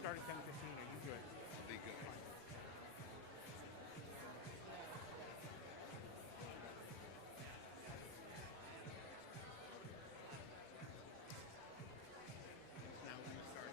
start at 10:15. Are you good? I'll be good. Now when you start.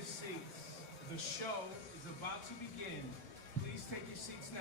your seats. The show is about to begin. Please take your seats now.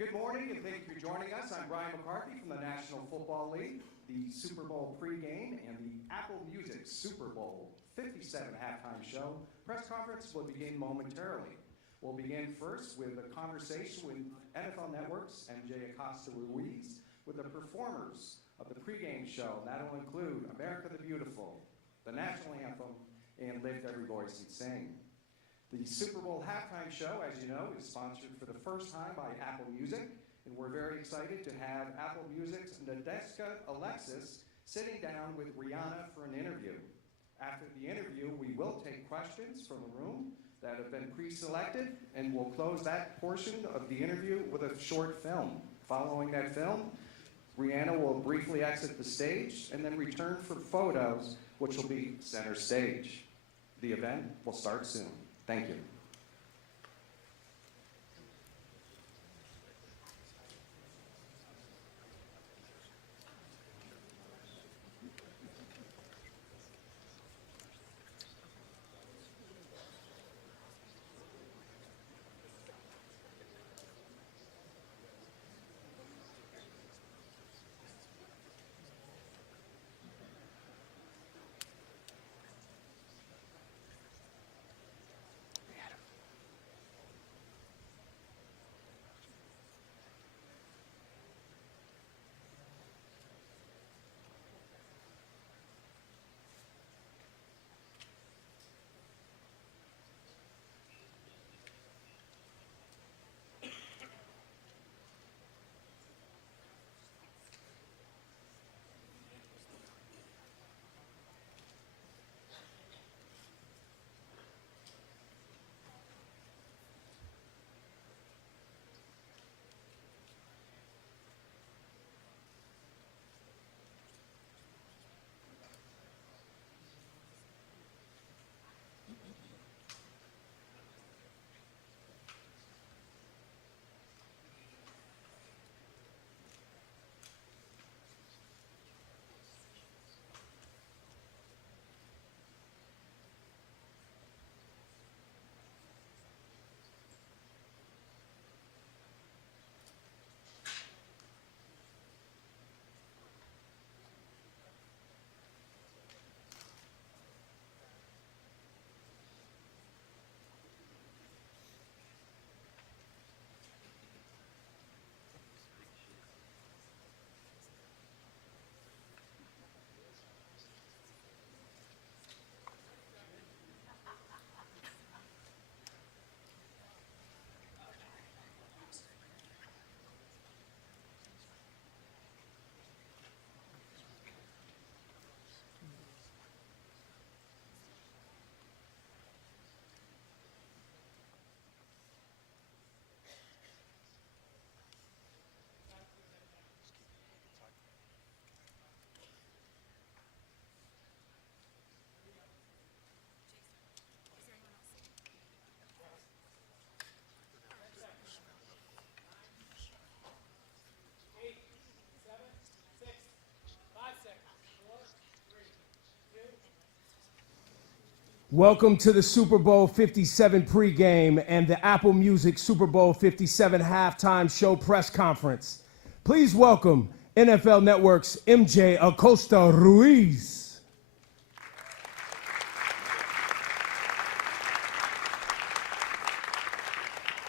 Good morning, and thank you for joining us. I'm Brian McCarthy from the National Football League. The Super Bowl pregame and the Apple Music Super Bowl 57 halftime show press conference will begin momentarily. We'll begin first with a conversation with NFL Network's MJ Acosta-Ruiz with the performers of the pregame show. That'll include America the Beautiful, the National Anthem, and Lift Every Voice and Sing. The Super Bowl halftime show, as you know, is sponsored for the first time by Apple Music, and we're very excited to have Apple Music's Nadeska Alexis sitting down with Rihanna for an interview. After the interview, we will take questions from the room that have been pre-selected, and we'll close that portion of the interview with a short film. Following that film, Rihanna will briefly exit the stage and then return for photos, which will be center stage. The event will start soon. Thank you. Welcome to the Super Bowl 57 pregame and the Apple Music Super Bowl 57 halftime show press conference. Please welcome NFL Network's MJ Acosta-Ruiz.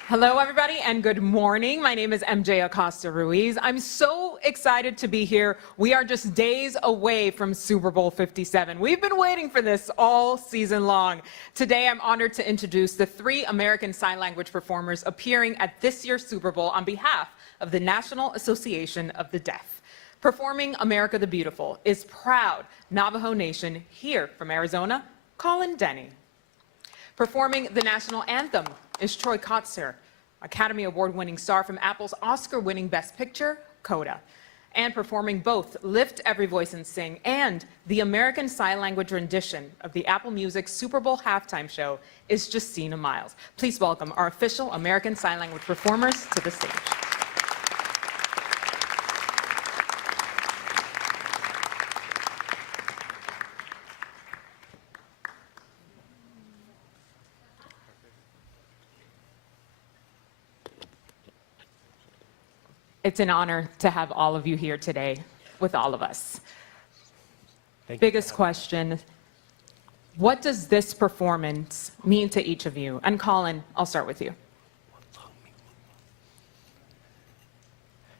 Hello, everybody, and good morning. My name is MJ Acosta-Ruiz. I'm so excited to be here. We are just days away from Super Bowl 57. We've been waiting for this all season long. Today, I'm honored to introduce the 3 American Sign Language performers appearing at this year's Super Bowl on behalf of the National Association of the Deaf. Performing America the Beautiful is proud Navajo Nation here from Arizona, Colin Denny. Performing the national anthem is Troy Kotzer, Academy Award-winning star from Apple's Oscar-winning Best Picture, Coda. And performing both Lift Every Voice and Sing and the American Sign Language rendition of the Apple Music Super Bowl halftime show is Justina Miles. Please welcome our official American Sign Language performers to the stage. It's an honor to have all of you here today with all of us. Biggest question, what does this performance mean to each of you? And Colin, I'll start with you.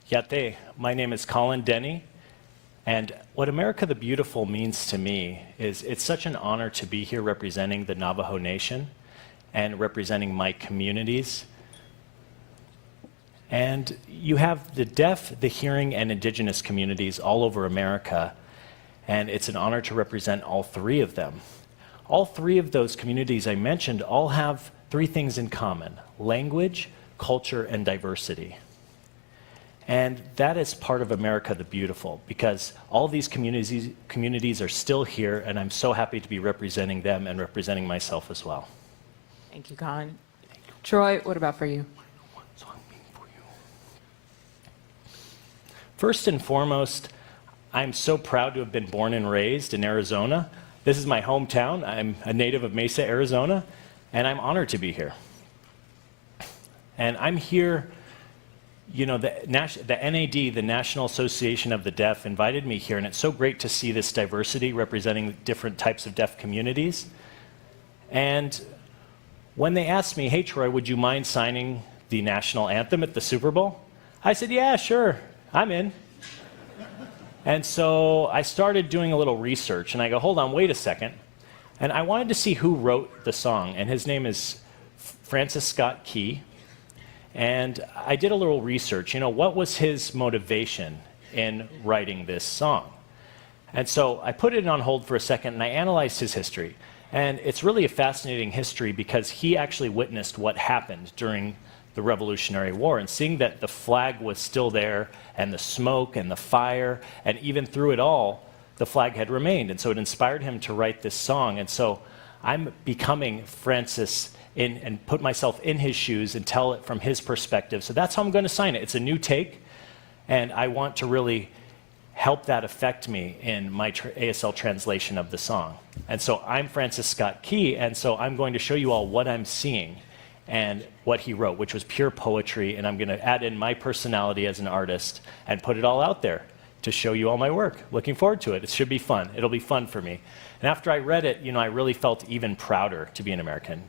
Yate, my name is Colin Denny, and what America the Beautiful means to me is it's such an honor to be here representing the Navajo Nation and representing my communities. And you have the deaf, the hearing, and indigenous communities all over America, and it's an honor to represent all three of them. All three of those communities I mentioned all have three things in common: language, culture, and diversity. And that is part of America the Beautiful, because all these communities are still here, and I'm so happy to be representing them and representing myself as well. Thank you, Colin. Troy, what about for you? First and foremost, I'm so proud to have been born and raised in Arizona. This is my hometown. I'm a native of Mesa, Arizona, and I'm honored to be here. And I'm here, you know, the NAD, the National Association of the Deaf, invited me here, and it's so great to see this diversity representing different types of deaf communities. And when they asked me, hey, Troy, would you mind signing the national anthem at the Super Bowl? I said, yeah, sure. I'm in. And so I started doing a little research, and I go, hold on, wait a second. And I wanted to see who wrote the song, and his name is Francis Scott Key. And I did a little research, you know, what was his motivation in writing this song? And so I put it on hold for a second, and I analyzed his history. And it's really a fascinating history because he actually witnessed what happened during the Revolutionary War, and seeing that the flag was still there, and the smoke and the fire, and even through it all, the flag had remained. And so it inspired him to write this song. And so I'm becoming Francis and put myself in his shoes and tell it from his perspective. So that's how I'm going to sign it. It's a new take, and I want to really help that affect me in my ASL translation of the song. And so I'm Francis Scott Key, and so I'm going to show you all what I'm seeing and what he wrote, which was pure poetry, and I'm going to add in my personality as an artist and put it all out there to show you all my work. Looking forward to it. It should be fun. It'll be fun for me. And after I read it, you know, I really felt even prouder to be an American,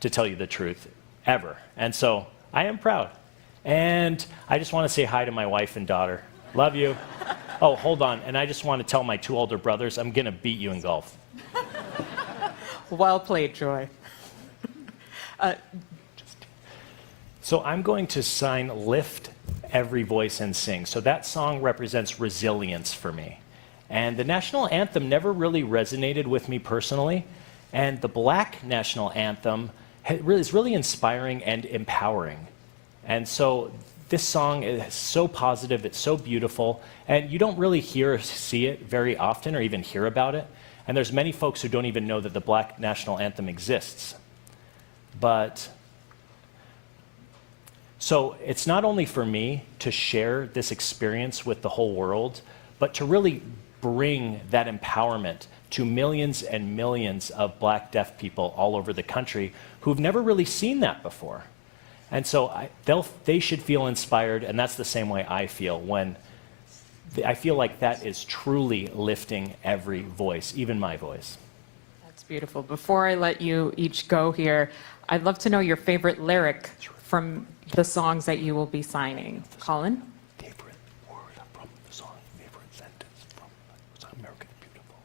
to tell you the truth, ever. And so I am proud. And I just want to say hi to my wife and daughter. Love you. Oh, hold on. And I just want to tell my two older brothers, I'm going to beat you in golf. Well played, Troy. So I'm going to sign Lift Every Voice and Sing. So that song represents resilience for me. And the national anthem never really resonated with me personally. And the Black national anthem is really inspiring and empowering. And so this song is so positive, it's so beautiful, and you don't really hear or see it very often or even hear about it. And there's many folks who don't even know that the Black national anthem exists. So it's not only for me to share this experience with the whole world, but to really bring that empowerment to millions and millions of Black deaf people all over the country who've never really seen that before. And so they should feel inspired, and that's the same way I feel when I feel like that is truly lifting every voice, even my voice. That's beautiful. Before I let you each go here, I'd love to know your favorite lyric from the songs that you will be signing. Colin? Favorite word from the song, favorite sentence from America the Beautiful.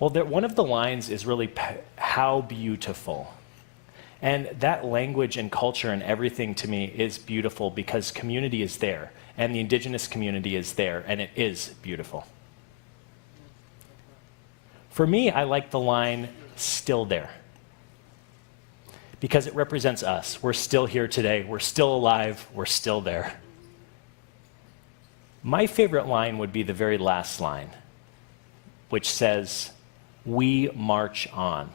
Well, one of the lines is really, how beautiful. And that language and culture and everything to me is beautiful because community is there, and the indigenous community is there, and it is beautiful. For me, I like the line, still there, because it represents us. We're still here today. We're still alive. We're still there. My favorite line would be the very last line, which says, we march on.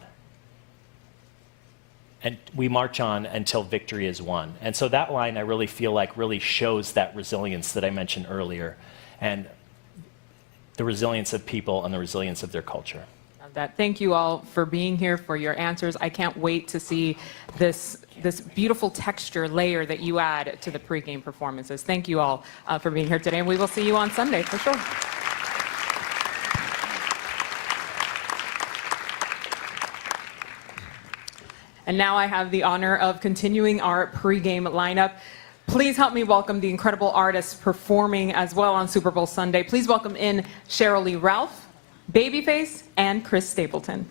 And we march on until victory is won. And so that line, I really feel like really shows that resilience that I mentioned earlier, and the resilience of people and the resilience of their culture. Thank you all for being here, for your answers. I can't wait to see this beautiful texture layer that you add to the pregame performances. Thank you all for being here today, and we will see you on Sunday for sure. And now I have the honor of continuing our pregame lineup. Please help me welcome the incredible artists performing as well on Super Bowl Sunday. Please welcome in Cheryl Lee Ralph, Babyface, and Chris Stapleton.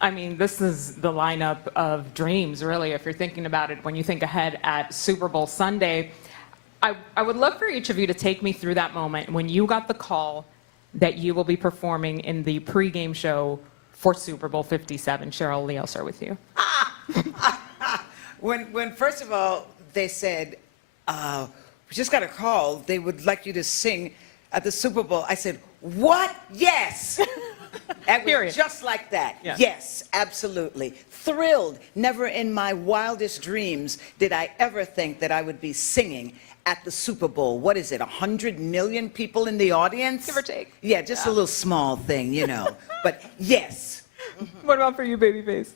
I mean, this is the lineup of dreams, really, if you're thinking about it, when you think ahead at Super Bowl Sunday. I would love for each of you to take me through that moment when you got the call that you will be performing in the pregame show for Super Bowl 57. Cheryl Lee, I'll start with you. When first of all, they said, we just got a call, they would like you to sing at the Super Bowl, I said, what? Yes! It was just like that. Yeah. Yes, absolutely. Thrilled. Never in my wildest dreams did I ever think that I would be singing at the Super Bowl. What is it, 100 million people in the audience? Give or take. Yeah, just a little small thing, you know. But yes. What about for you, Babyface?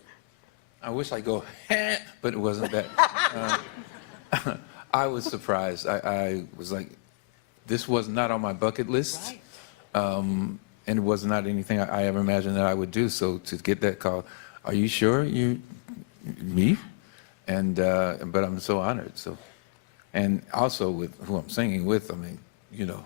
I wish I go, but it wasn't that. I was surprised. I was like, this was not on my bucket list. Right. And it was not anything I ever imagined that I would do. So to get that call, are you sure me? And, but I'm so honored. So, and also with who I'm singing with, I mean, you know,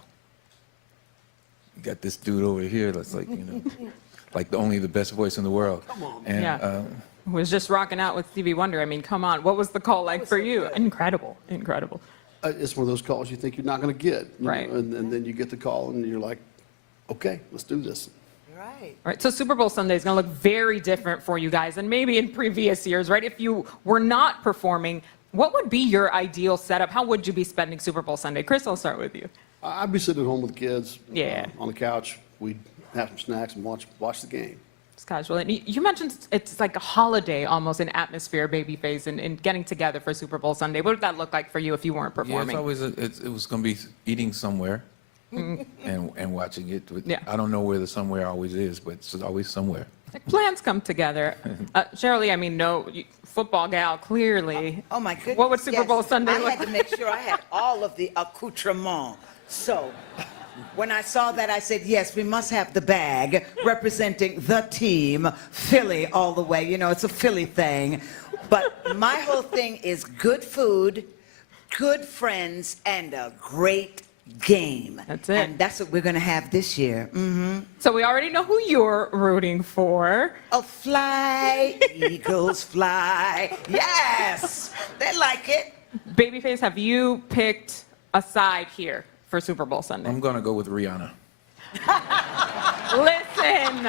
you got this dude over here that's like, you know, like only the best voice in the world. Come on. And, Yeah. Was just rocking out with Stevie Wonder. I mean, come on. What was the call like for you? Incredible. Incredible. It's one of those calls you think you're not going to get. Right. And then you get the call and you're like, okay, let's do this. Right. All right, so Super Bowl Sunday is going to look very different for you guys than maybe in previous years, right? If you were not performing, what would be your ideal setup? How would you be spending Super Bowl Sunday? Chris, I'll start with you. I'd be sitting at home with the kids. Yeah. On the couch. We'd have some snacks and watch the game. It's casual. And you mentioned it's like a holiday almost in atmosphere, Babyface, and getting together for Super Bowl Sunday. What would that look like for you if you weren't yeah, performing? it was going to be eating somewhere and watching it. Yeah. I don't know where the somewhere always is, but it's always somewhere. Plans come together. Cheryl Lee, I mean, football gal, clearly. Oh, my goodness. What would Super Bowl yes. Sunday I look had to make sure I had all of the accoutrement. So when I saw that, I said, yes, we must have the bag representing the team, Philly all the way. You know, it's a Philly thing. But my whole thing is good food, good friends, and a great game. That's it. And that's what we're going to have this year. Mm-hmm. So we already know who you're rooting for. Oh, fly, eagles fly. Yes, they like it. Babyface, have you picked a side here for Super Bowl Sunday? I'm going to go with Rihanna. Listen,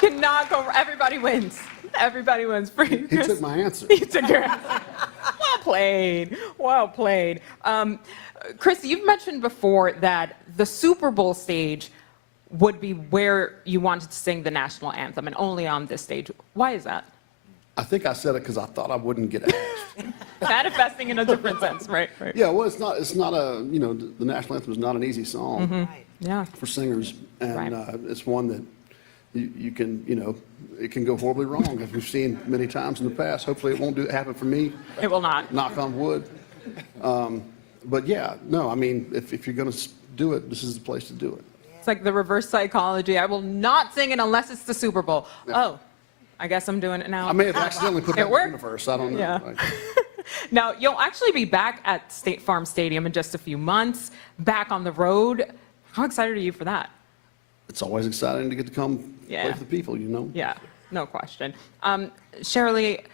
cannot go. Everybody wins. Everybody wins. For you, He Chris. took my answer. You took your answer. Well played. Well played. Chris, you've mentioned before that the Super Bowl stage would be where you wanted to sing the national anthem and only on this stage. Why is that? I think I said it because I thought I wouldn't get asked. Manifesting in a different sense, right? Right. Yeah, well, it's not a, you know, the national anthem is not an easy song Yeah. for singers. And Right. it's one that you can, you know, it can go horribly wrong, as we've seen many times in the past. Hopefully it won't happen for me. It will not. Knock on wood. But yeah, no, I mean, if you're going to do it, this is the place to do it. It's like the reverse psychology. I will not sing it unless it's the Super Bowl. Oh, I guess I'm doing it now. I may have accidentally put that in the worked. universe. I don't know. Yeah. Like, Now, you'll actually be back at State Farm Stadium in just a few months, back on the road. How excited are you for that? it's always exciting to get to come Yeah. play for the people, you know? Yeah, no question. Shirley,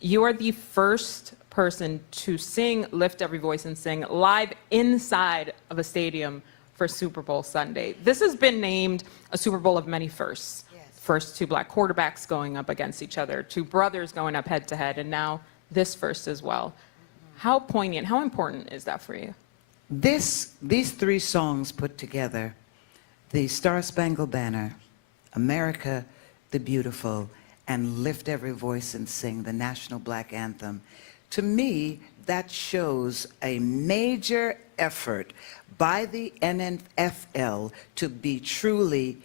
you are the first person to sing Lift Every Voice and Sing live inside of a stadium for Super Bowl Sunday. This has been named a Super Bowl of many firsts. Yes. First two black quarterbacks going up against each other, two brothers going up head to head, and now this first as well. How poignant, how important is that for you? These three songs put together, the Star Spangled Banner, America the Beautiful, and Lift Every Voice and Sing, the national black anthem. To me, that shows a major effort by the NFL to be truly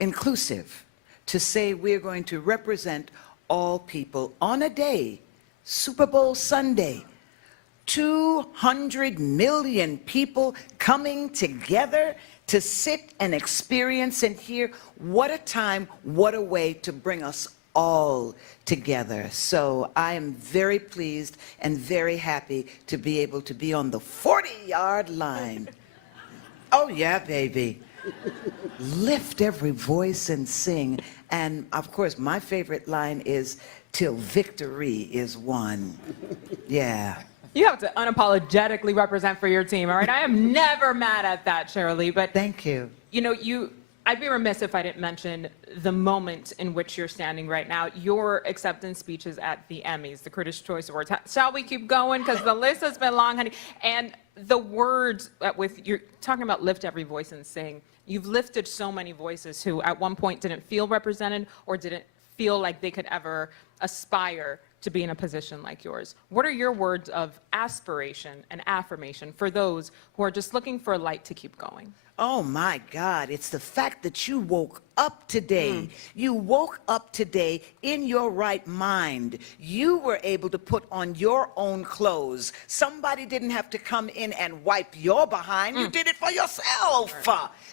inclusive, to say we're going to represent all people on a day, Super Bowl Sunday, 200 million people coming together to sit and experience and hear. What a time, what a way to bring us all together. So I am very pleased and very happy to be able to be on the 40-yard line. Oh yeah, baby. Lift every voice and sing. And of course, my favorite line is, till victory is won. Yeah. You have to unapologetically represent for your team, all right? I am never mad at that, Shirley, but Thank you. you know, I'd be remiss if I didn't mention the moment in which you're standing right now. Your acceptance speeches at the Emmys, the Critics' Choice Awards. Shall we keep going? Because the list has been long, honey. And the words you're talking about lift every voice and sing. You've lifted so many voices who at one point didn't feel represented or didn't feel like they could ever aspire to be in a position like yours. What are your words of aspiration and affirmation for those who are just looking for a light to keep going? Oh my God, it's the fact that you woke up today. You woke up today in your right mind. You were able to put on your own clothes. Somebody didn't have to come in and wipe your behind. You did it for yourself.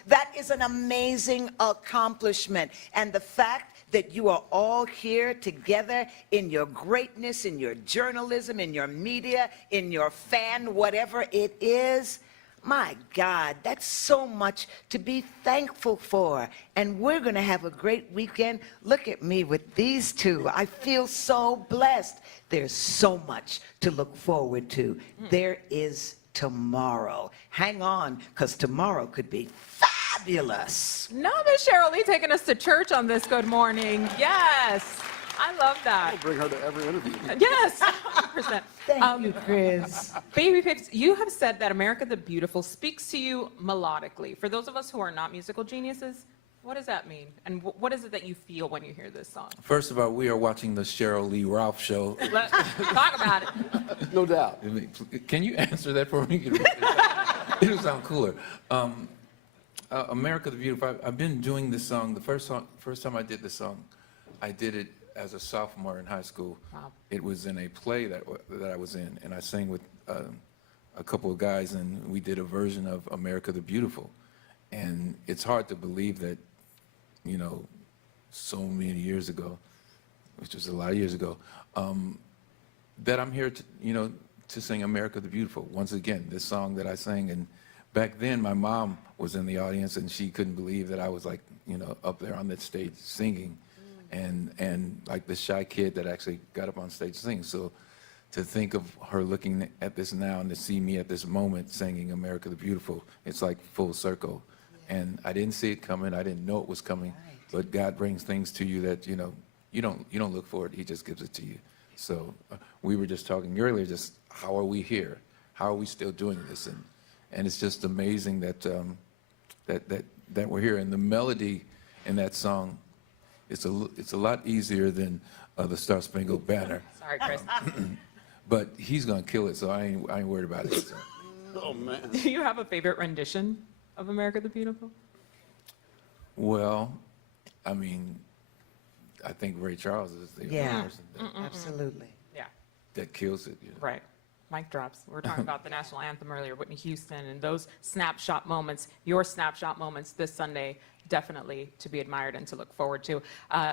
That is an amazing accomplishment. And the fact that you are all here together in your greatness, in your journalism, in your media, in your fan, whatever it is. My God, that's so much to be thankful for. And we're going to have a great weekend. Look at me with these two. I feel so blessed. There's so much to look forward to. There is tomorrow. Hang on, because tomorrow could be fabulous. No, Miss Shirley taking us to church on this Good Morning. Yes, I love that. I'll bring her to every interview. Yes, 100%. Thank you, Chris. Baby Pips, you have said that America the Beautiful speaks to you melodically. For those of us who are not musical geniuses, what does that mean? And what is it that you feel when you hear this song? First of all, we are watching the Cheryl Lee Ralph show. Let's talk about it. No doubt. Can you answer that for me? It'll sound cooler. America the Beautiful. I've been doing this song. The first time I did this song, I did it as a sophomore in high school. Wow. It was in a play that I was in, and I sang with a couple of guys, and we did a version of America the Beautiful. And it's hard to believe that, you know, so many years ago, which was a lot of years ago, that I'm here to, you know, to sing America the Beautiful. Once again, this song that I sang, and back then my mom was in the audience, and she couldn't believe that I was like, you know, up there on that stage singing. And like the shy kid that actually got up on stage singing. So to think of her looking at this now and to see me at this moment singing America the Beautiful, it's like full circle. Yeah. And I didn't see it coming. I didn't know it was coming. Right. But God brings things to you that, you know, you don't look for it. He just gives it to you. So we were just talking earlier, just how are we here? How are we still doing this? And it's just amazing that that we're here. And the melody in that song, it's a lot easier than the Star Spangled Banner. Sorry, Chris. But he's gonna kill it, so I ain't worried about it. So. Oh, man. Do you have a favorite rendition of America the Beautiful? Well, I mean, I think Ray Charles is the only person Absolutely. Yeah, that kills it. You know? right. mic drops. We were talking about the national anthem earlier, Whitney Houston, and those snapshot moments, your snapshot moments this Sunday, definitely to be admired and to look forward to.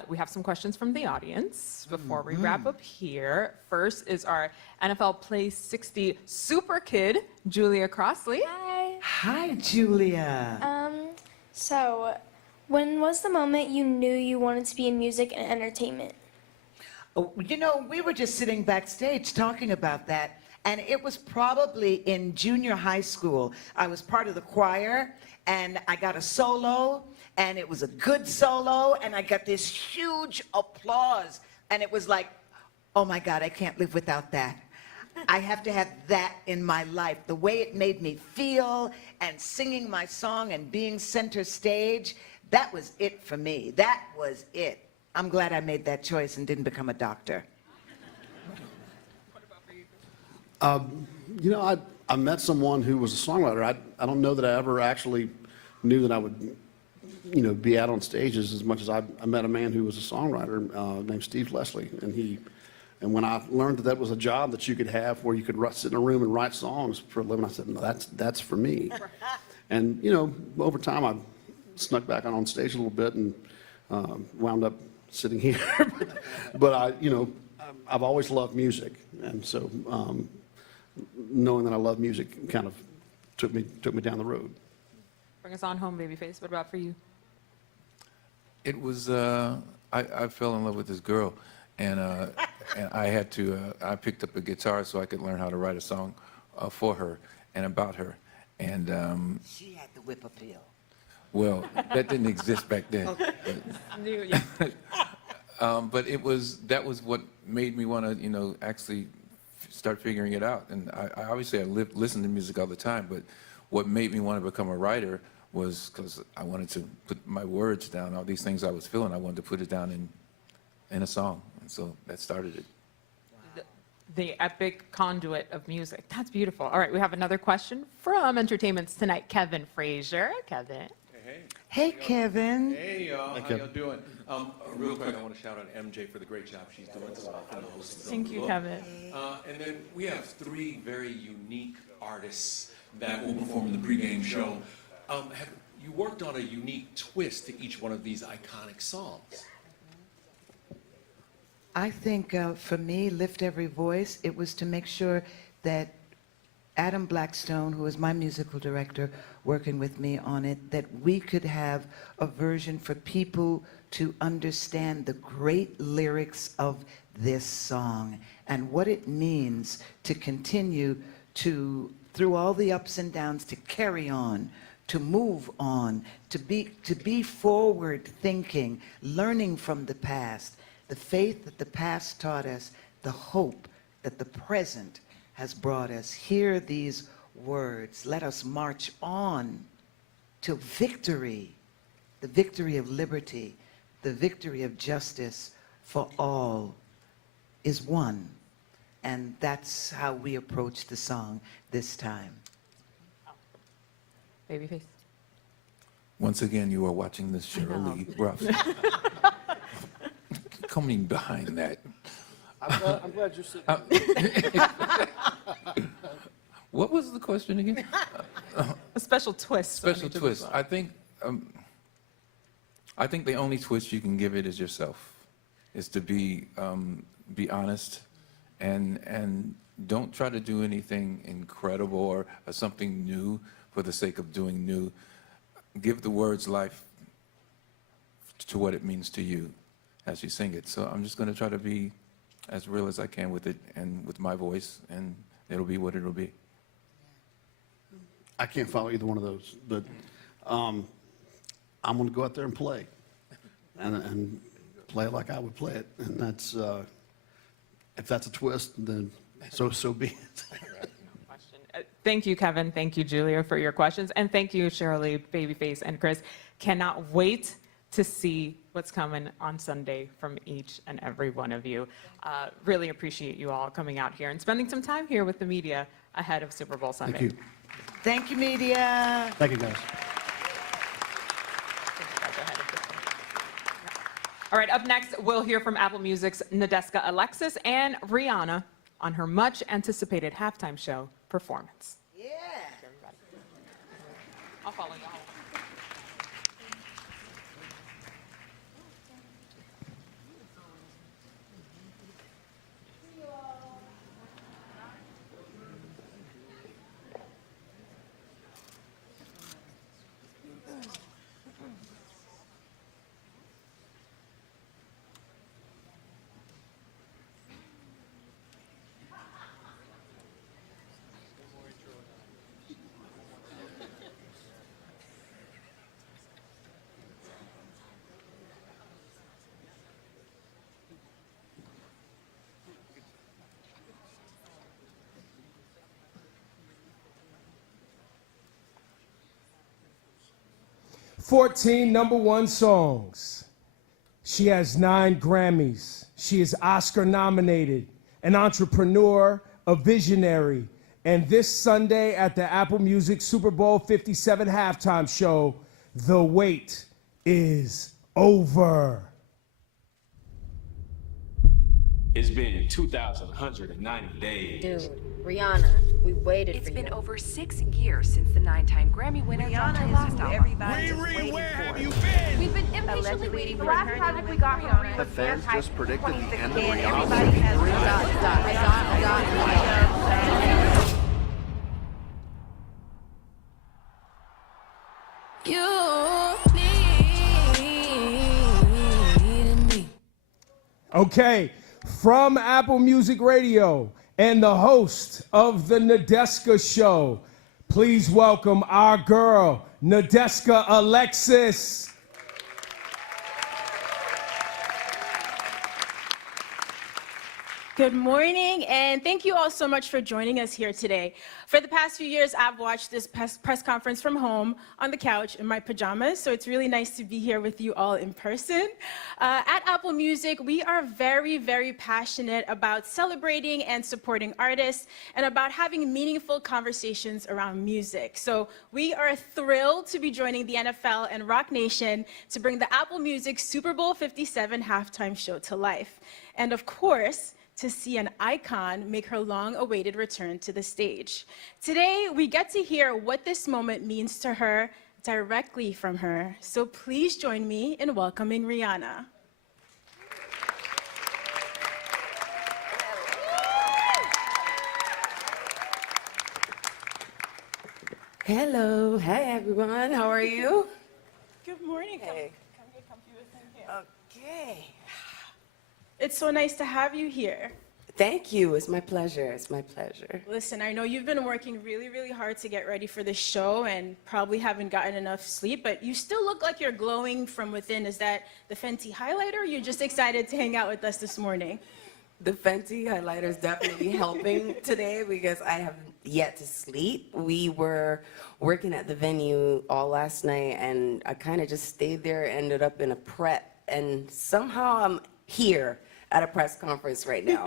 We have some questions from the audience before we wrap up here. First is our NFL Play 60 super kid, Julia Crossley. Hi. Hi, Julia. So, when was the moment you knew you wanted to be in music and entertainment? Oh, you know, we were just sitting backstage talking about that, and it was probably in junior high school. I was part of the choir, and I got a solo, and it was a good solo, and I got this huge applause, and it was like, oh my God, I can't live without that. I have to have that in my life. The way it made me feel, and singing my song and being center stage, that was it for me. That was it. I'm glad I made that choice and didn't become a doctor. You know, I met someone who was a songwriter. I don't know that I ever actually knew that I would, you know, be out on stages as much as I met a man who was a songwriter named Steve Leslie. And when I learned that that was a job that you could have where you could sit in a room and write songs for a living, I said, no, that's for me. And, you know, over time I snuck back on stage a little bit and wound up sitting here. But you know, I've always loved music. And so knowing that I love music kind of took me down the road. Bring us on home, Babyface. What about for you? It was, I fell in love with this girl, and I had to, I picked up a guitar so I could learn how to write a song for her and about her. And She had the whip appeal. well, that didn't exist back then. But that was what made me want to, you know, actually start figuring it out. And I obviously listened to music all the time, but what made me want to become a writer was because I wanted to put my words down, all these things I was feeling, I wanted to put it down in a song. And so that started it. The epic conduit of music. That's beautiful. All right, we have another question from Entertainment's Tonight, Kevin Frazier. Kevin. Hey, Kevin. Hey, y'all. How y'all doing? Real quick, I want to shout out MJ for the great job she's doing as well. Thank you, Kevin. And then we have three very unique artists that will perform in the pregame show. Have you worked on a unique twist to each one of these iconic songs? I think for me, Lift Every Voice, it was to make sure that Adam Blackstone, who is my musical director, working with me on it, that we could have a version for people to understand the great lyrics of this song and what it means to continue to, through all the ups and downs, to carry on, to move on, to be forward thinking, learning from the past, the faith that the past taught us, the hope that the present has brought us. Hear these words. Let us march on to victory, the victory of liberty, the victory of justice for all is won. And that's how we approach the song this time. Babyface. Once again, you are watching this Shirley Ruff. Coming behind that. I'm glad you're sitting. What was the question again? A special twist. on Special each of the twist. songs. I think the only twist you can give it is yourself, is to be honest, and don't try to do anything incredible or something new for the sake of doing new. Give the words life to what it means to you as you sing it. So I'm just going to try to be as real as I can with it and with my voice, and it'll be what it'll be. I can't follow either one of those, but I'm going to go out there and play, and play it like I would play it. And that's if that's a twist, then so be it. Question. Thank you, Kevin. Thank you, Julia, for your questions. And thank you, Shirley, Babyface, and Chris. Cannot wait to see what's coming on Sunday from each and every one of you. Really appreciate you all coming out here and spending some time here with the media ahead of Super Bowl Sunday. Thank you. Thank you, media. Thank you, guys. All right, up next, we'll hear from Apple Music's Nadeska Alexis and Rihanna on her much anticipated halftime show performance. Yeah. I'll follow you. 14 #1 songs. She has 9 Grammys. She is Oscar nominated, an entrepreneur, a visionary. And this Sunday at the Apple Music Super Bowl 57 halftime show, the wait is over. It's been 2,190 days. Dude, Rihanna, we waited It's for been you. over 6 years since the 9-time Grammy winner dropped her last album. Everybody is waiting for. We've been impatiently waiting for the last project we got her on. The fans just predicted the end of And Rihanna. everybody has Okay, from Apple Music Radio and the host of the Nadeska Show, please welcome our girl, Nadeska Alexis. Good morning, and thank you all so much for joining us here today. For the past few years, I've watched this press conference from home on the couch in my pajamas, so it's really nice to be here with you all in person. At Apple Music, we are very, very passionate about celebrating and supporting artists and about having meaningful conversations around music. So we are thrilled to be joining the NFL and Rock Nation to bring the Apple Music Super Bowl 57 halftime show to life. And of course, to see an icon make her long-awaited return to the stage. Today, we get to hear what this moment means to her directly from her. So please join me in welcoming Rihanna. Hello, hey everyone, how are you? Good morning. Hey. Come get comfy with me here. Okay. It's so nice to have you here. Thank you, it's my pleasure, it's my pleasure. Listen, I know you've been working really, really hard to get ready for this show and probably haven't gotten enough sleep, but you still look like you're glowing from within. Is that the Fenty highlighter, or you're just excited to hang out with us this morning? The Fenty highlighter is definitely helping today because I have yet to sleep. We were working at the venue all last night and I kind of just stayed there, ended up in a prep, and somehow I'm here at a press conference right now.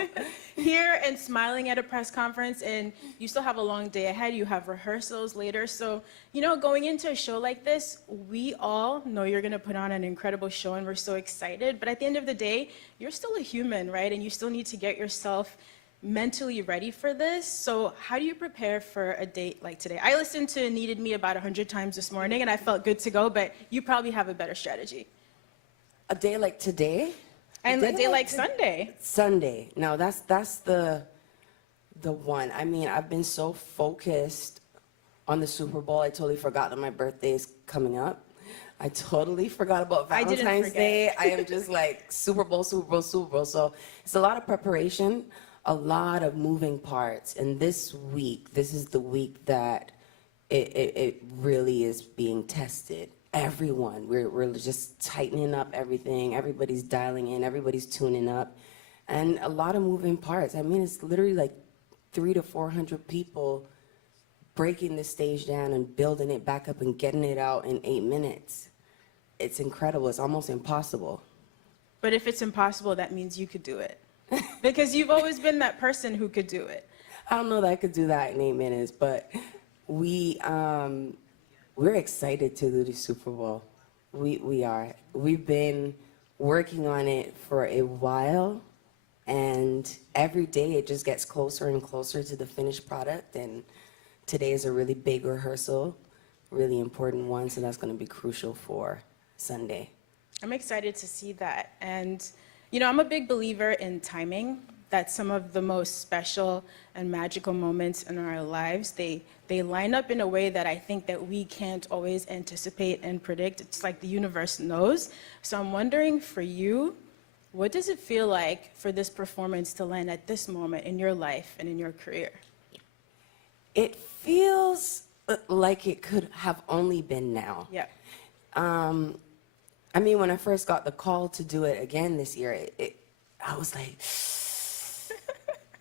Here and smiling at a press conference, and you still have a long day ahead. You have rehearsals later. So, you know, going into a show like this, we all know you're going to put on an incredible show, and we're so excited. But at the end of the day, you're still a human, right? And you still need to get yourself mentally ready for this. So how do you prepare for a date like today? I listened to Needed Me about 100 times this morning, and I felt good to go, but you probably have a better strategy. A day like today? And a day like Sunday. Sunday. No, that's the one. I mean, I've been so focused on the Super Bowl, I totally forgot that my birthday is coming up. I totally forgot about Valentine's Day. I am just like Super Bowl, Super Bowl, Super Bowl. So it's a lot of preparation, a lot of moving parts. And this week, this is the week that it really is being tested. Everyone, we're just tightening up everything. Everybody's dialing in, everybody's tuning up, and a lot of moving parts. I mean, it's literally like 300 to 400 people breaking the stage down and building it back up and getting it out in 8 minutes. It's incredible. It's almost impossible. But if it's impossible, that means you could do it. Because you've always been that person who could do it. I don't know that I could do that in 8 minutes, but we're excited to do the Super Bowl. We are. We've been working on it for a while, And every day it just gets closer and closer to the finished product. And today is a really big rehearsal, really important one, so that's going to be crucial for Sunday. I'm excited to see that. And, you know, I'm a big believer in timing, that some of the most special and magical moments in our lives, they line up in a way that I think that we can't always anticipate and predict. It's like the universe knows. So I'm wondering for you, what does it feel like for this performance to land at this moment in your life and in your career? It feels like it could have only been now. Yeah. I mean, when I first got the call to do it again this year, I was like,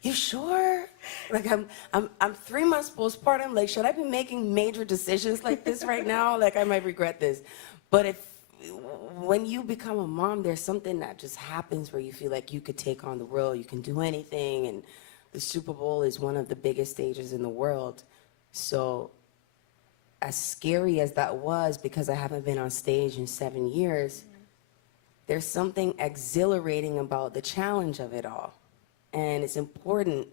you sure? Like, I'm 3 months postpartum. Like, should I be making major decisions like this right now? Like, I might regret this. But when you become a mom, there's something that just happens where you feel like you could take on the world, you can do anything, and the Super Bowl is one of the biggest stages in the world. So as scary as that was, because I haven't been on stage in 7 years, there's something exhilarating about the challenge of it all. And it's important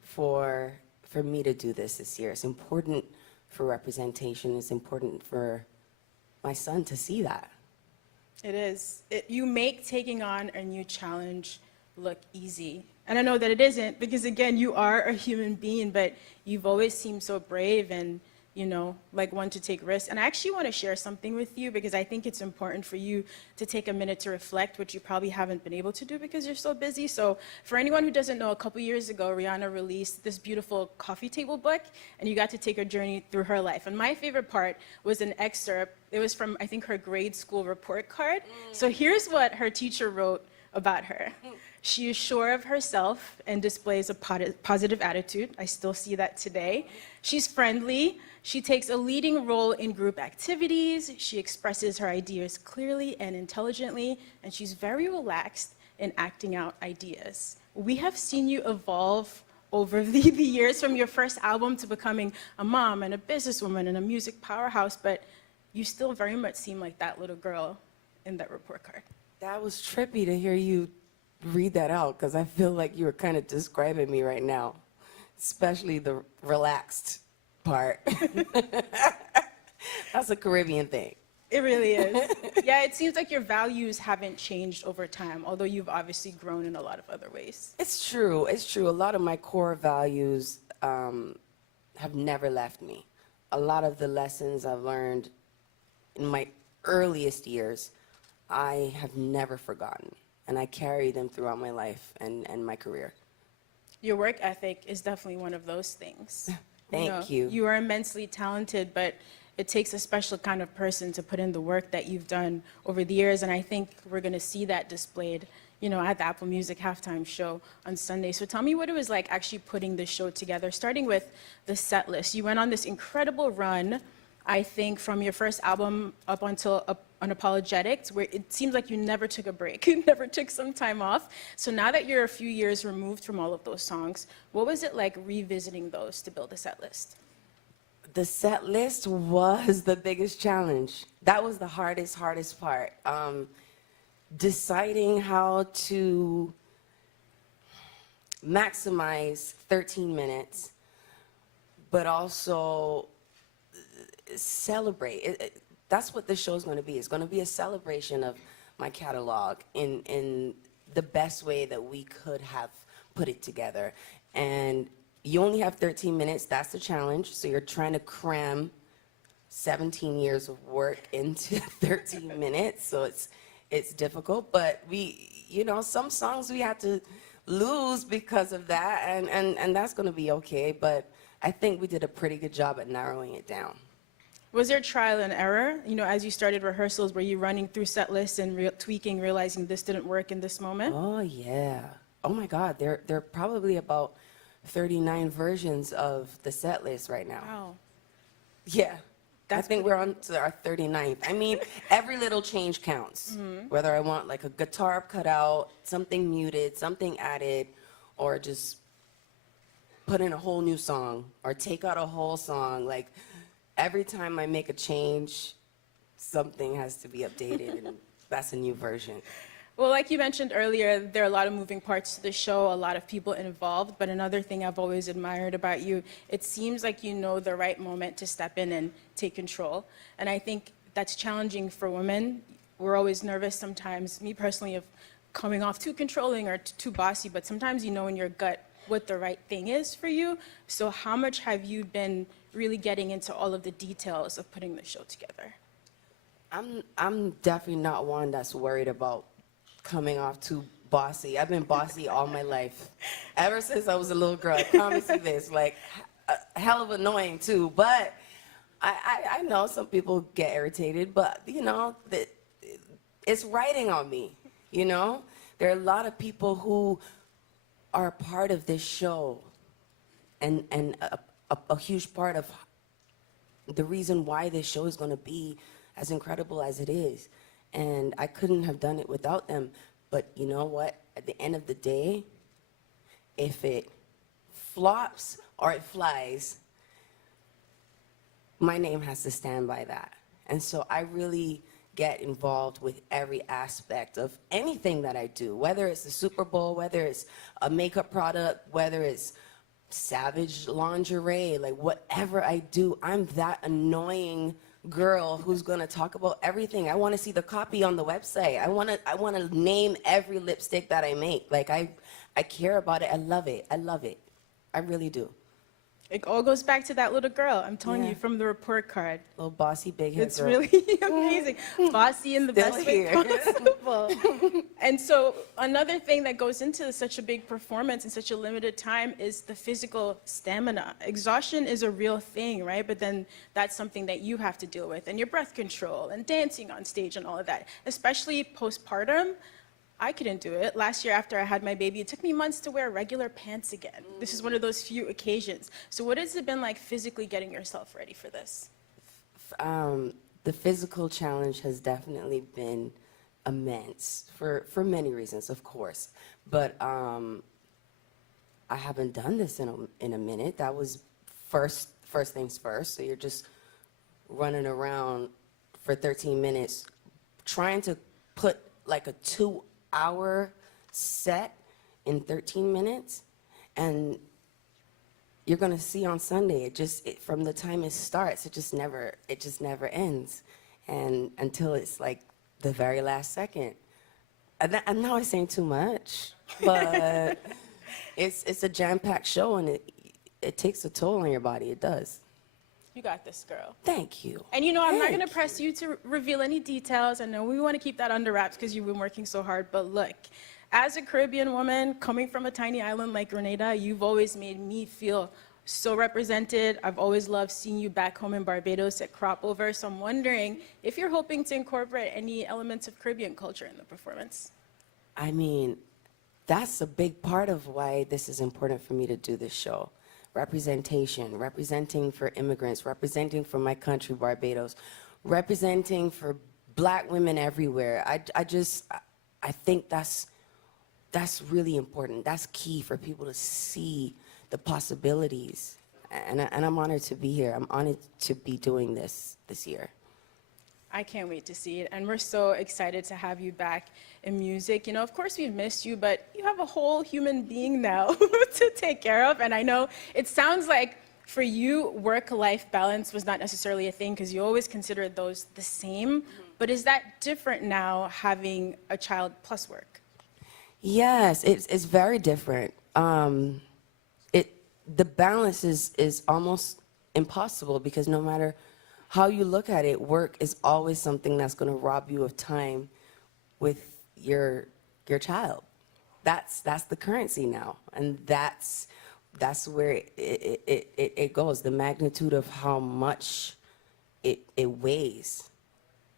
for me to do this year. It's important for representation. It's important for my son to see that. It is. You make taking on a new challenge look easy. And I know that it isn't, because again, you are a human being, but you've always seemed so brave and, you know, like one to take risks. And I actually want to share something with you, because I think it's important for you to take a minute to reflect, which you probably haven't been able to do because you're so busy. So for anyone who doesn't know, a couple years ago, Rihanna released this beautiful coffee table book, and you got to take a journey through her life. And my favorite part was an excerpt. It was from, I think, her grade school report card. So here's what her teacher wrote about her. She is sure of herself and displays a positive attitude. I still see that today. She's friendly. She takes a leading role in group activities. She expresses her ideas clearly and intelligently, and she's very relaxed in acting out ideas. We have seen you evolve over the years, from your first album to becoming a mom and a businesswoman and a music powerhouse, but you still very much seem like that little girl in that report card. That was trippy to hear you read that out, because I feel like you were kind of describing me right now, especially the relaxed part. That's a Caribbean thing. It really is. Yeah, it seems like your values haven't changed over time, although you've obviously grown in a lot of other ways. It's true. It's true. A lot of my core values have never left me. A lot of the lessons I've learned in my earliest years, I have never forgotten. And I carry them throughout my life and my career. Your work ethic is definitely one of those things. Thank you. You are immensely talented, but it takes a special kind of person to put in the work that you've done over the years, and I think we're going to see that displayed, you know, at the Apple Music halftime show on Sunday. So tell me what it was like actually putting this show together, starting with the set list. You went on this incredible run, I think, from your first album up until Unapologetics, where it seems like you never took a break, you never took some time off. So now that you're a few years removed from all of those songs, what was it like revisiting those to build a set list? The set list was the biggest challenge. That was the hardest part. Deciding how to maximize 13 minutes, but also celebrate. That's what this show's going to be. It's going to be a celebration of my catalog in the best way that we could have put it together. And you only have 13 minutes. That's the challenge. So you're trying to cram 17 years of work into 13 minutes. So it's difficult. But some songs we had to lose because of that. And that's going to be okay. But I think we did a pretty good job at narrowing it down. Was there trial and error? You know, as you started rehearsals, were you running through set lists and tweaking, realizing this didn't work in this moment? Oh, yeah. Oh, my God. There are probably about 39 versions of the set list right now. Wow. Yeah. I think we're on to our 39th. I mean, every little change counts. Mm-hmm. Whether I want like a guitar cut out, something muted, something added, or just put in a whole new song, or take out a whole song. Like, every time I make a change, something has to be updated, and that's a new version. Well, like you mentioned earlier, there are a lot of moving parts to the show, a lot of people involved, but another thing I've always admired about you, it seems like you know the right moment to step in and take control. And I think that's challenging for women. We're always nervous sometimes, me personally, of coming off too controlling or too bossy, but sometimes you know in your gut what the right thing is for you. So how much have you been really getting into all of the details of putting the show together? I'm definitely not one that's worried about coming off too bossy. I've been bossy all my life, ever since I was a little girl. I promise you this, like, hell of annoying too. But I know some people get irritated, but you know, it's writing on me. You know, there are a lot of people who are a part of this show, and a huge part of the reason why this show is going to be as incredible as it is. And I couldn't have done it without them. But you know what? At the end of the day, if it flops or it flies, my name has to stand by that. And so I really get involved with every aspect of anything that I do, whether it's the Super Bowl, whether it's a makeup product, whether it's Savage lingerie, like whatever I do, I'm that annoying girl who's gonna talk about everything. I want to see the copy on the website. I want to name every lipstick that I make. Like I care about it. I love it. I really do. It all goes back to that little girl, I'm telling Yeah. you, from the report card. Little bossy big head It's girl. really amazing. Bossy in the Still best way here. possible. And so another thing that goes into such a big performance in such a limited time is the physical stamina. Exhaustion is a real thing, right? But then that's something that you have to deal with, and your breath control and dancing on stage and all of that. Especially postpartum, I couldn't do it. Last year after I had my baby, it took me months to wear regular pants again. This is one of those few occasions. So what has it been like physically getting yourself ready for this? The physical challenge has definitely been immense for many reasons, of course. But I haven't done this in a minute. That was first things first. So you're just running around for 13 minutes trying to put like a 2-hour set in 13 minutes, and you're gonna see on Sunday. From the time it starts, it just never ends, and until it's like the very last second. I know I'm saying too much, but it's a jam-packed show, and it takes a toll on your body. It does. You got this, girl. Thank you. And you know, I'm not Thank going to press you to reveal any details. I know we want to keep that under wraps because you've been working so hard. But look, as a Caribbean woman coming from a tiny island like Grenada, you've always made me feel so represented. I've always loved seeing you back home in Barbados at Crop Over. So I'm wondering if you're hoping to incorporate any elements of Caribbean culture in the performance. I mean, that's a big part of why this is important for me to do this show. Representation, representing for immigrants, representing for my country, Barbados, representing for Black women everywhere. I think that's really important. That's key for people to see the possibilities. And I'm honored to be here. I'm honored to be doing this year. I can't wait to see it, and we're so excited to have you back in music. You know, of course we've missed you, but you have a whole human being now to take care of, and I know it sounds like for you, work-life balance was not necessarily a thing because you always considered those the same, but is that different now, having a child plus work? Yes, it's very different. The balance is almost impossible because no matter how you look at it, work is always something that's going to rob you of time with your child. That's the currency now, and that's where it goes. The magnitude of how much it weighs.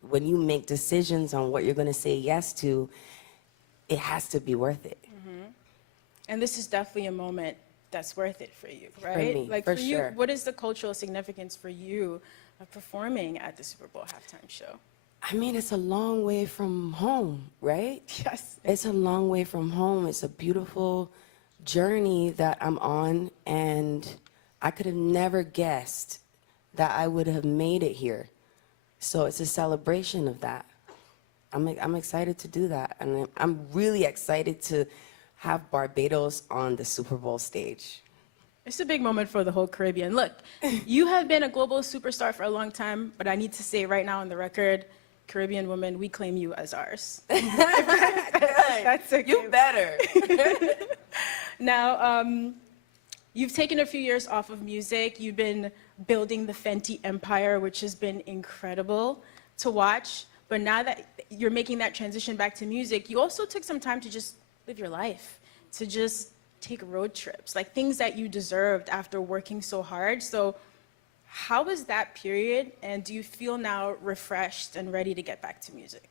When you make decisions on what you're going to say yes to, it has to be worth it. Mm-hmm. And this is definitely a moment that's worth it for you, right? For me, like for you, sure. what is the cultural significance for you of performing at the Super Bowl halftime show? I mean, it's a long way from home, right? Yes. It's a long way from home. It's a beautiful journey that I'm on, and I could have never guessed that I would have made it here. So it's a celebration of that. I'm excited to do that, and I'm really excited to have Barbados on the Super Bowl stage. It's a big moment for the whole Caribbean. Look, you have been a global superstar for a long time, but I need to say right now on the record, Caribbean women, we claim you as ours. That's okay. You better. Now, you've taken a few years off of music. You've been building the Fenty empire, which has been incredible to watch. But now that you're making that transition back to music, you also took some time to just live your life, to just take road trips, like things that you deserved after working so hard. So how was that period, and do you feel now refreshed and ready to get back to music?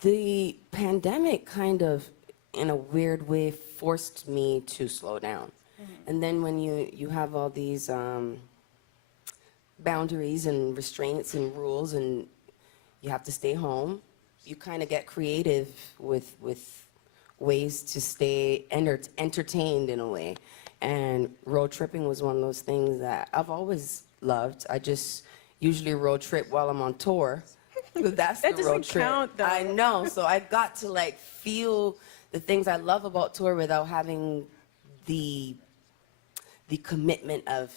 The pandemic kind of, in a weird way, forced me to slow down. And then when you have all these boundaries and restraints and rules, and you have to stay home, you kind of get creative with ways to stay entertained in a way. And road tripping was one of those things that I've always loved. I just usually road trip while I'm on tour. That's That the road doesn't trip. count, though. I know, so I got to like feel the things I love about tour without having the commitment of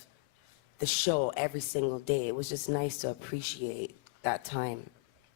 the show every single day. It was just nice to appreciate that time.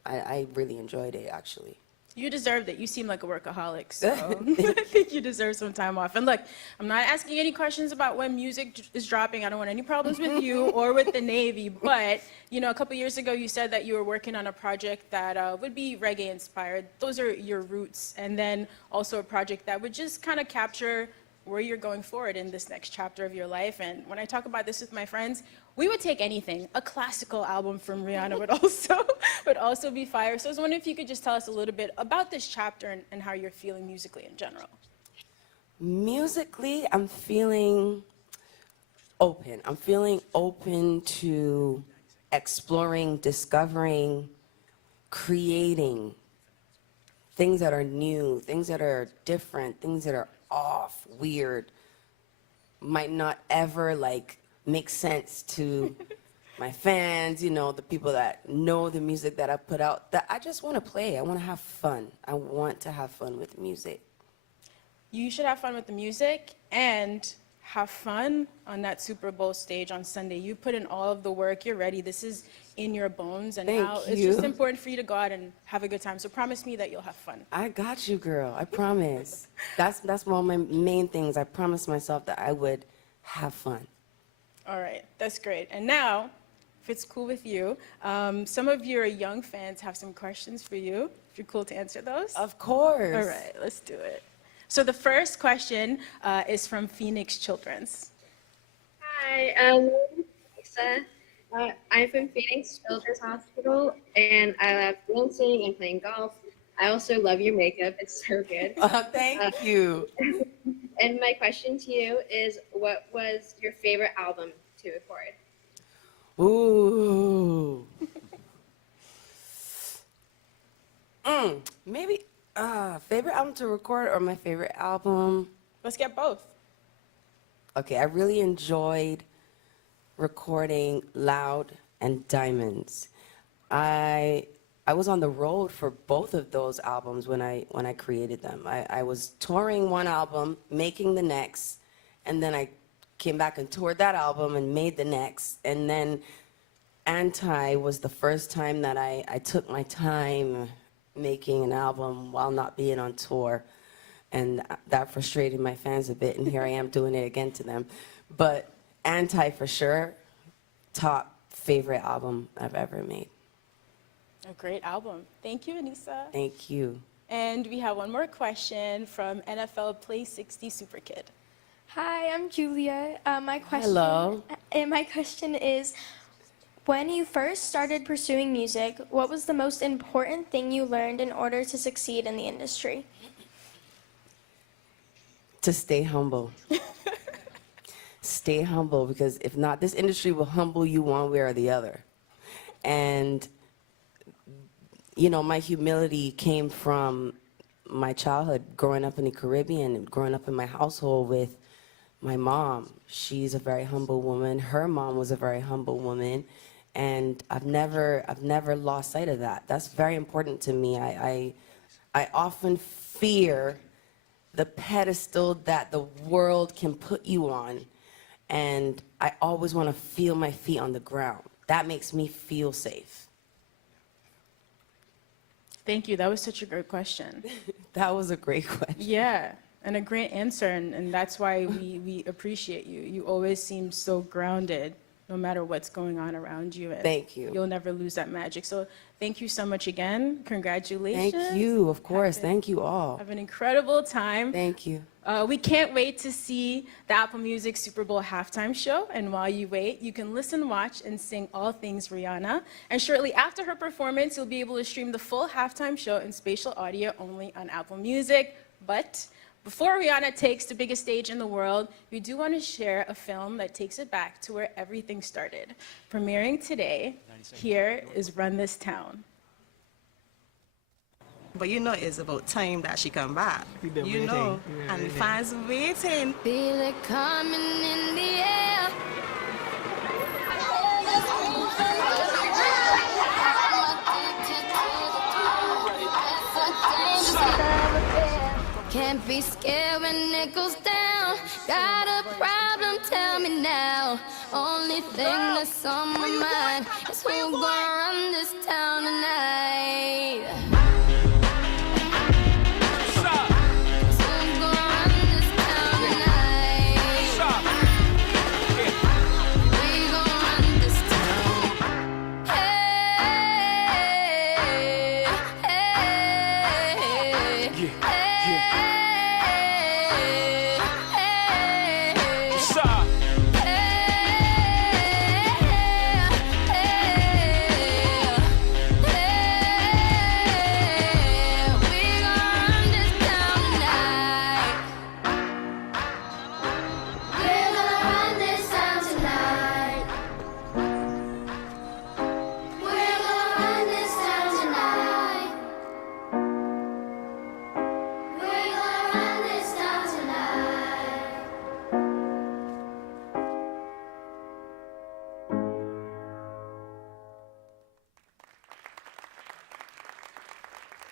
I really enjoyed it, actually. You deserved it. You seem like a workaholic, so I think you deserve some time off. And look, I'm not asking any questions about when music is dropping. I don't want any problems with you or with the Navy. But, you know, a couple years ago, you said that you were working on a project that would be reggae inspired. Those are your roots. And then also a project that would just kind of capture where you're going forward in this next chapter of your life. And when I talk about this with my friends, we would take anything. A classical album from Rihanna would also be fire. So I was wondering if you could just tell us a little bit about this chapter and how you're feeling musically in general. Musically, I'm feeling open. I'm feeling open to exploring, discovering, creating things that are new, things that are different, things that are off, weird, might not ever like make sense to my fans, you know, the people that know the music that I put out. That I just want to play. I want to have fun. I want to have fun with music. You should have fun with the music and have fun on that Super Bowl stage on Sunday. You put in all of the work. You're ready. This is in your bones, and now it's just important for you to go out and have a good time. So promise me that you'll have fun. I got you, girl. I promise. That's one of my main things. I promised myself that I would have fun. All right, that's great. And now, if it's cool with you, some of your young fans have some questions for you. If you're cool to answer those. Of course. All right, let's do it. So the first question is from Phoenix Children's. Hi, Lisa. I'm from Phoenix Children's Hospital, and I love dancing and playing golf. I also love your makeup. It's so good. Thank you. And my question to you is, what was your favorite album to record? Ooh. Maybe favorite album to record or my favorite album? Let's get both. Okay, I really enjoyed recording Loud and Diamonds. I was on the road for both of those albums when I created them. I was touring one album, making the next, and then I came back and toured that album and made the next. And then Anti was the first time that I took my time making an album while not being on tour. And that frustrated my fans a bit, and here I am doing it again to them. But Anti, for sure, top favorite album I've ever made. A great album. Thank you, Anissa. Thank you. And we have one more question from NFL Play 60 Super Kid. Hi, I'm Julia. My question. Hello. And my question is, when you first started pursuing music, what was the most important thing you learned in order to succeed in the industry? To stay humble. Stay humble, because if not, this industry will humble you one way or the other. And, you know, my humility came from my childhood, growing up in the Caribbean, and growing up in my household with my mom. She's a very humble woman. Her mom was a very humble woman. And I've never lost sight of that. That's very important to me. I often fear the pedestal that the world can put you on, and I always want to feel my feet on the ground. That makes me feel safe. Thank you. That was such a great question. That was a great question. Yeah, and a great answer, and that's why we appreciate you. You always seem so grounded, no matter what's going on around you. And Thank you. You'll never lose that magic. So thank you so much again. Congratulations. Thank you, of course. Thank you all. Have an incredible time. Thank you. We can't wait to see the Apple Music Super Bowl halftime show. And while you wait, you can listen, watch, and sing all things Rihanna. And shortly after her performance, you'll be able to stream the full halftime show in spatial audio only on Apple Music. But before Rihanna takes the biggest stage in the world, we do want to share a film that takes it back to where everything started. Premiering today, here is Run This Town. But you know it's about time that she come back. You know, and the fans waiting. Feel it coming in the air. Can't be scared when it goes down. Got a problem, tell me now. Only thing that's on my mind is who's gonna run this town tonight.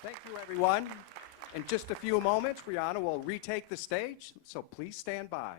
Thank you, everyone. In just a few moments, Rihanna will retake the stage, so please stand by.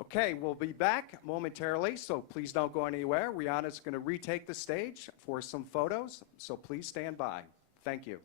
Okay, we'll be back momentarily, so please don't go anywhere. Rihanna's going to retake the stage for some photos, so please stand by. Thank you.